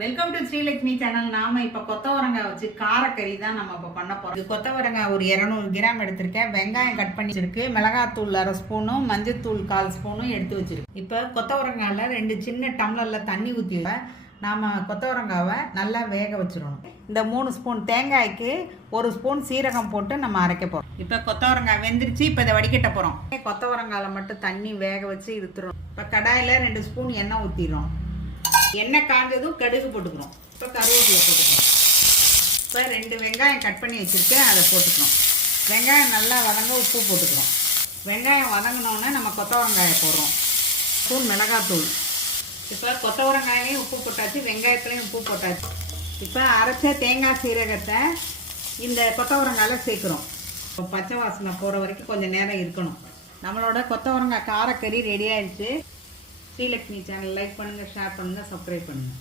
Welcome to Srilakshmi channel. நாம இப்ப கொத்தவரங்காய் வச்சு காரக்கறி தான் நம்ம இப்ப பண்ண போறோம். இது கொத்தவரங்காய் ஒரு 200 கிராம் எடுத்திருக்கேன். வெங்காயம் கட் பண்ணி வச்சிருக்கு. மிளகாத்தூள் 1/2 ஸ்பூனும் மஞ்சத்தூள் 1/4 ஸ்பூனும் எடுத்து வச்சிருக்கு. இப்ப கொத்தவரங்காயில 2 சின்ன டம்ளர்ல தண்ணி ஊற்றி நாம கொத்தவரங்காவை நல்லா வேக வச்சிடணும். இந்த 3 ஸ்பூன் தேங்காய்க்கு 1 ஸ்பூன் சீரகம் போட்டு நம்ம அரைக்க போறோம். இப்ப கொத்தவரங்காய் வெந்துருச்சு. இப்ப இதை வடிகட்ட போறோம். கொத்தவரங்காயில மட்டும் தண்ணி வேக வச்சு எடுத்துரும். இப்ப கடாயில 2 ஸ்பூன் எண்ணெய் ஊற்றிடுறோம். எண்ணெய் காஞ்சதும் கடுகு போட்டுக்கிறோம். இப்போ கருவேப்பிலை போட்டுக்கிறோம். இப்போ 2 வெங்காயம் கட் பண்ணி வச்சுருக்கேன், அதை போட்டுக்கிறோம். வெங்காயம் நல்லா வதங்க உப்பு போட்டுக்கிறோம். வெங்காயம் வதங்கினோன்னே நம்ம கொத்தவரங்காயை போடுறோம். ஸ்பூன் மிளகாத்தூள். இப்போ கொத்தவரங்காயிலையும் உப்பு போட்டாச்சு, வெங்காயத்துலேயும் உப்பு போட்டாச்சு. இப்போ அரைச்ச தேங்காய் சீரகத்தை இந்த கொத்தவரங்காயில் சேர்க்குறோம். இப்போ பச்சை வாசனை போகிற வரைக்கும் கொஞ்சம் நேரம் இருக்கணும். நம்மளோட கொத்தவரங்காய் காரக்கறி ரெடி ஆயிடுச்சு. ஸ்ரீலக்ஷ்மி சேனல் லைக் பண்ணுங்கள், ஷேர் பண்ணுங்கள், சப்ஸ்கிரைப் பண்ணுங்கள்.